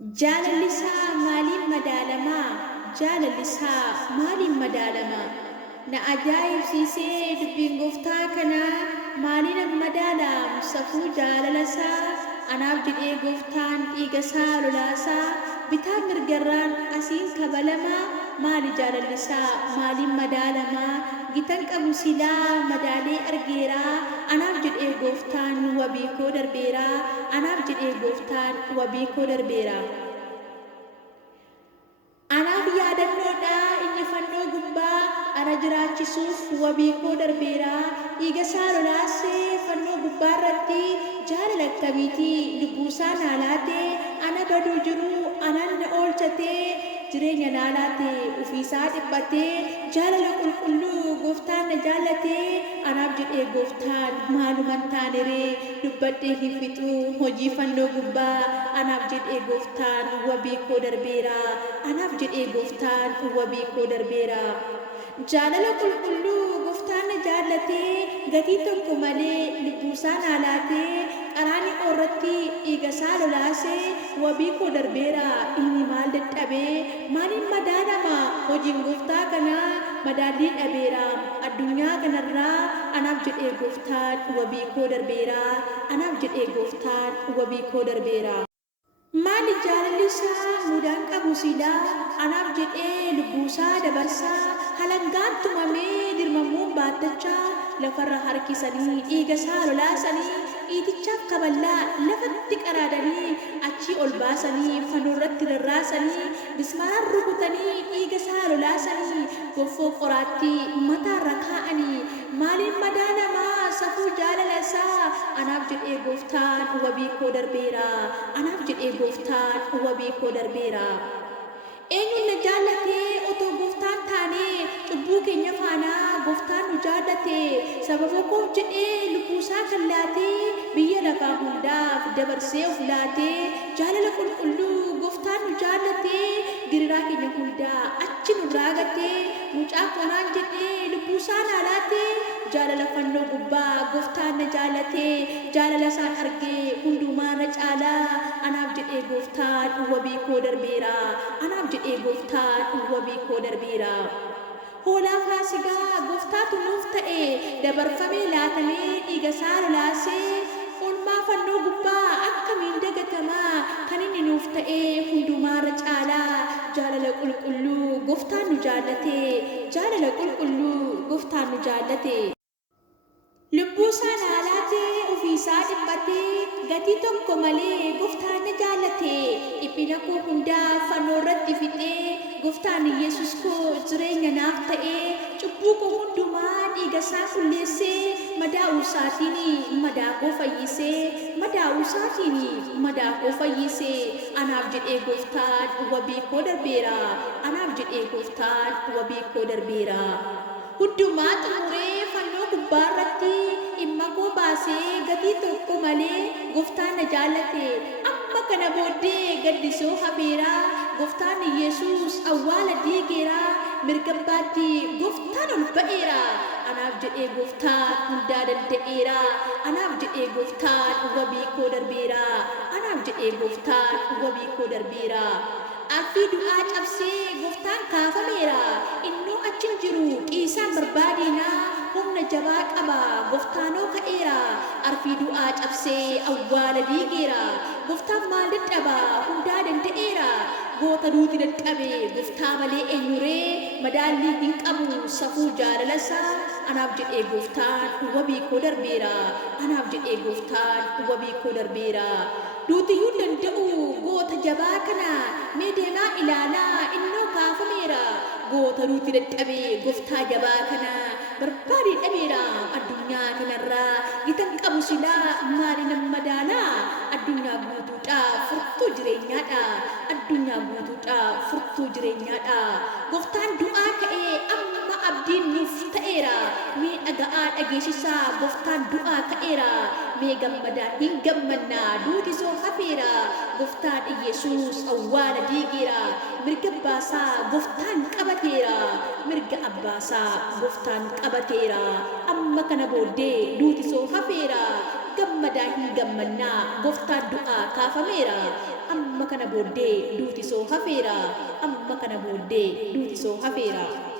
Jaalallisaa maaliin madaalamaa? Jaalallisaa maaliin madaalamaa? Na ajaa'ibsiisee dubbiin gooftaa kanaa maaliin madaalamu safuu jaalalasaa anaaf jedhee gooftaan dhiigasaa lolaasaa bitaa mirgarraan asiin kabalamaa maali jaalallisaa maaliin madaalamaa gitan qabu silaa madaalee argeeraa anaaf jedhee gooftaan wabii koo darbeeraa anaaf jedhee gooftaan wabii koo darbeeraa. Anaaf yaadannoodha injifannoo gubbaa ana jiraachisuuf wabii koo darbeeraa dhiigasaa lolaasee fannoo gubbaa irratti jaalala akkamiitii lubbuusaa naa laatee ana baduu jiru anan na oolchatee jireenya naa laatee ufiisaa dhiphatee jaalala qulqulluu gooftaan na jaallatee anaaf jedhee gooftaan maaluman taaniree dubbadhee hin fixuu hojii fannoo gubbaa anaaf jedhee gooftaan wabii koo darbeeraa anaaf jedhee gooftaan wabii koo darbeeraa. Jaalala qulqulluu gooftaan na jaallatee gatii tokko malee lubbuusaa naa laatee qaraanii irratti dhiigasaa lolaasee wabii koo darbeeraa inni maal dadhabee maaliin madaalama hojiin gooftaa kanaa madaallii dhabeeraa addunyaa kanarraa anaaf jedhee gooftaan wabii koo darbeeraa anaaf jedhee gooftaan wabii koo darbeeraa. Maali jaalallisaa mudaan qabu silaa anaaf jedhee lubbuusaa dabarsaa halangaan tumamee dirmamuun baattachaa lafarra harkisanii dhiigasaa lolaasanii dhiitichaaf kaballaa lafatti qaraadanii achii ol baasanii fannoorratti rarraasanii bismaaraan rukutanii dhiigasaa lolaasanii goffoo qoraattii mataarra kaa'anii maaliin madaalamaa safuu jaalala isaa anaaf jedhee gooftaan wabii koo darbeeraa anaaf jedhee gooftaan wabii koo darbeeraa. Eenyuun na jaallatee otoo gooftaan taanee cubbuu keenya faanaa gooftaan nu jaallatee sababa koof jedhee lubbuusaa kan laatee biyya lafaa hundaaf dabarsee of laatee jaalala qulqulluu gooftaan nu jaallatee giriraa keenya hundaa achi nurraa gatee mucaa konaan jedhee lubbuusaa naa laatee jaalala fannoo gubbaa gooftaan na jaallatee jaalala isaan argee hundumaa na caalaa anaaf jedhee gooftaan wabii koo darbeeraa anaaf jedhee gooftaan wabii koo darbeeraa. Hoolaa faasigaa gooftaatu nuuf ta'e dabarfamee laatamee dhiigasaa lolaasee oolmaa fannoo gubbaa akkamiin dagatamaa kan inni nuuf ta'e hundumaarra caalaa jaalala qulqulluu gooftaan nu jaallatee jaalala qulqulluu gooftaan nu jaallatee. Lubbuusaa naa laatee ofiisaa dhiphatee gatii tokko malee gooftaan na jaallatee dhiphina koo hundaa fannoo irratti fixee gooftaan Yesuus koo jireenya naaf ta'ee cubbuu koo hundumaa dhiigasaa qulleessee madaa'uu isaatiin madaa koo fayyisee madaa'uu isaatiin madaa koo fayyisee anaaf jedhee gooftaan wabii koo darbeeraa anaaf jedhee gooftaan wabii koo darbeeraa. Hundumaa xumuree fannoo gubbaa irratti dhimma koo baasee gatii tokko malee gooftaan na jaallate amma kana booddee gaddisoo hafeeraa gooftaan Yesuus awwaala diigeeraa mirga abbaatti gooftaan ol ba'eeraa anaaf jedhee gooftaan hundaa danda'eeraa anaaf jedhee gooftaan wabii koo darbeeraa anaaf jedhee gooftaan wabii koo darbeeraa. Arfii du'aa cabsee gooftaan kaafameera innoo achin jiru dhiisaan barbaadinaa humna jabaa qaba gooftaanoo ka'eera arfii du'aa cabsee awwaala diigeera gooftaan maal dadhaba hundaa danda'eera goota duuti dadhabe gooftaa malee eenyuree madaallii hin qabu safuu jaalalasaa anaaf jedhee gooftaan wabii koo darbeera anaaf jedhee gooftaan wabii koo darbeera. Duutiyyuu danda'u goota jabaa kana mee deemaa ilaalaa innoo kaafameera goota duuti dadhabee gooftaa jabaa kana barbaadee dhabeera addunyaa kanarraa gitan qabu silaa maali nama madaalaa addunyaa guutuudha furtuu jireenyaadha addunyaa guutuudha furtuu jireenyaadha gooftaan du'aa ka'ee amma abdiin nuuf ta'eera mee dhaga'aa dhageessisaa gooftaan du'aa ka'eera mee gammadaa hin gammannaa duuti soo hafeera gooftaan Yesuus awwaala diigeera mirga abbaasaa gooftaan qabateera mirga abbaasaa gooftaan qabateera amma kana booddee duuti soo hafeera gammadaa hin gammannaa gooftaan du'aa kaafameera amma amma kana booddee duuti soo hafeera amma kana booddee duuti soo hafeera.